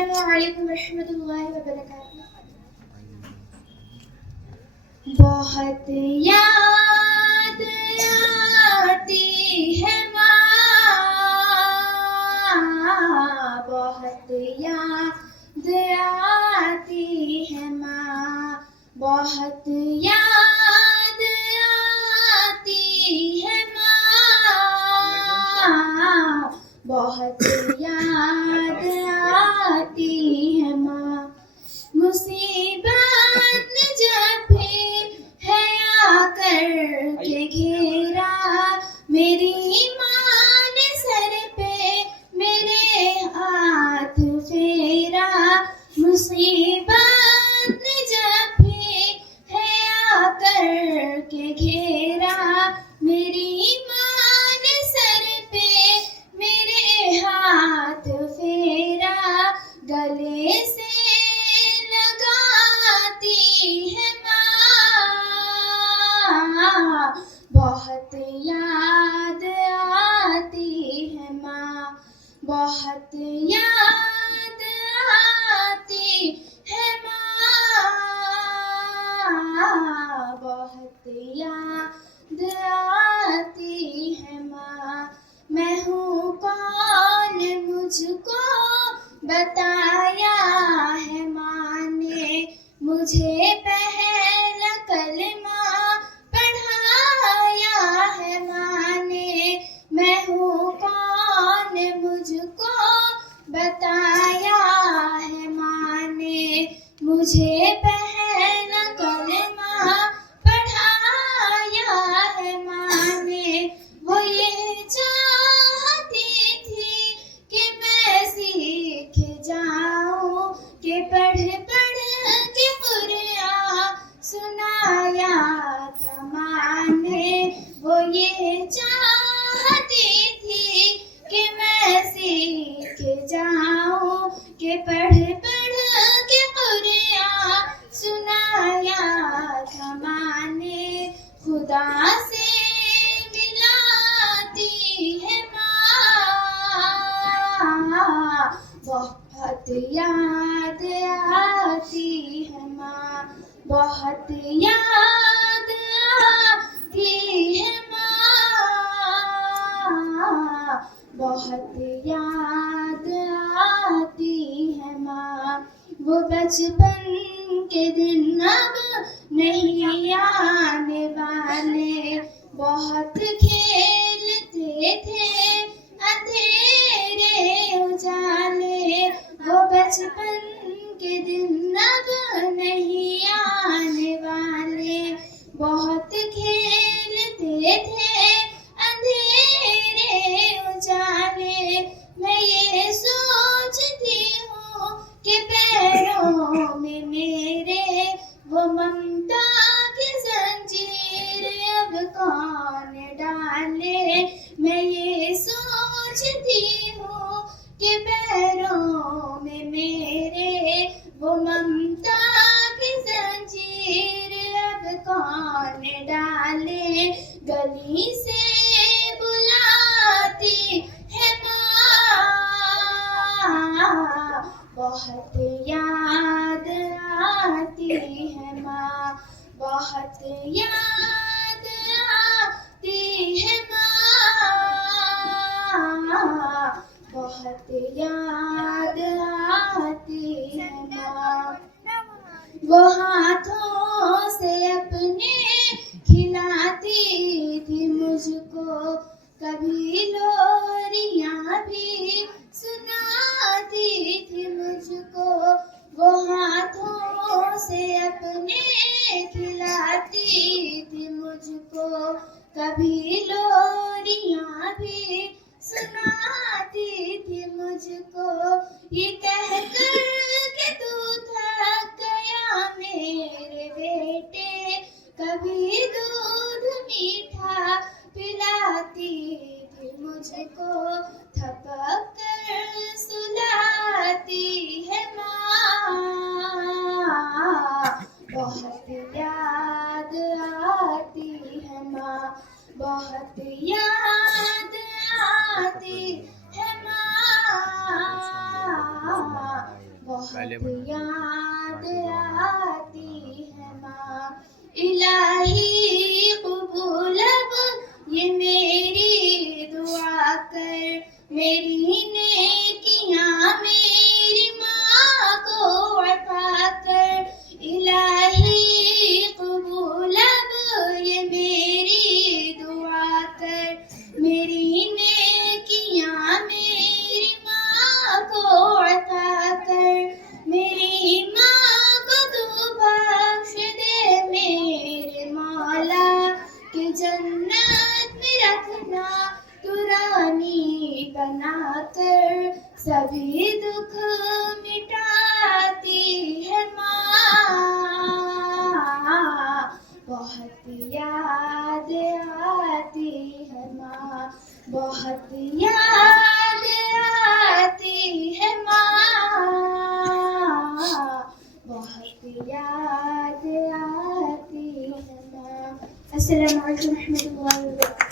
अस्सलामुअलैकुम रहमतुल्लाहि व बरकातुहू। बहुत याद आती है माँ, बहुत याद आती है माँ, बहुत याद आती है माँ, बहुत याद आती है माँ। मुसीबत ने जब भी है आकर के घेरा, मेरी माँ ने सर पे मेरे हाथ फेरा। मुसीबत ने जब भी है आकर के घेरा, मेरी माँ ने सर पे मेरे हाथ फेरा। गले से लगाती है माँ, बहुत याद आती है माँ, बहुत याद आती है माँ, बहुत याद आती है माँ। मैं हूँ कौन मुझको बताया है माँ ने, मुझे पहला कलमा पढ़ाया है माँ ने। मैं हूँ कौन मुझको बताया है माँ ने, मुझे पहला कलमा पढ़ाया है माँ ने। वो ये चाहती थी कि मैं सीख जाऊं, कि पढ़ पढ़ के कुरान सुनाया था माँ ने। वो ये चाहती थी कि मैं सीख जाऊं, कि पढ़ पढ़ के कुरान सुनाया था माँ ने। खुदा से मिलाती है माँ, बहुत याद आती है माँ, बहुत याद आती है माँ, बहुत याद आती है माँ। वो बचपन के दिन अब नहीं आने वाले, बहुत खेलते थे अंधेरे उजाले। वो बचपन के दिन अब नहीं आने वाले, बहुत खेलते थे अंधेरे उजाले। मैं ये सोचती हूँ कि पैरों में मेरे वो ममता की जंजीर अब कौन डाले। मैं ये सोचती हूँ कि पैरों में मेरे वो ममता की जंजीर अब कौन डाले। गली से बुलाती है माँ, बहुत याद आती है माँ, बहुत याद आती है माँ, बहुत याद आती है माँ। वो हाथों से अपने खिलाती थी मुझको, कभी लोरियां भी सुनाती थी मुझको। वो हाथों से अपने खिलाती थी मुझको, कभी लोरियां भी सुनाती थी मुझको। ये कहकर कि तू थक गया मेरे बेटे, कभी दूध मीठा पिलाती थी मुझको। थपक कर सुलाती है माँ, बहुत याद आती है माँ, बहुत याद आती है माँ। याद आती है माँ। इलाही कबूल अब ये मेरी दुआ कर, मेरी नेकियां मेरी माँ को अता कर। इलाही कबूल अब ये मेरी दुआ कर, मेरी नेकियां मेरी माँ को अता कर। मेरी माँ को तू बख्श दे मेरे मौला, कि जन्नत में रखना तू रानी बना कर। सभी दुख मिटाती है माँ, बहुत याद आती है माँ, बहुत याद आती है माँ, बहुत याद आती है माँ। अस्सलामु अलैकुम रहमतुल्लाहि व बरकातहू।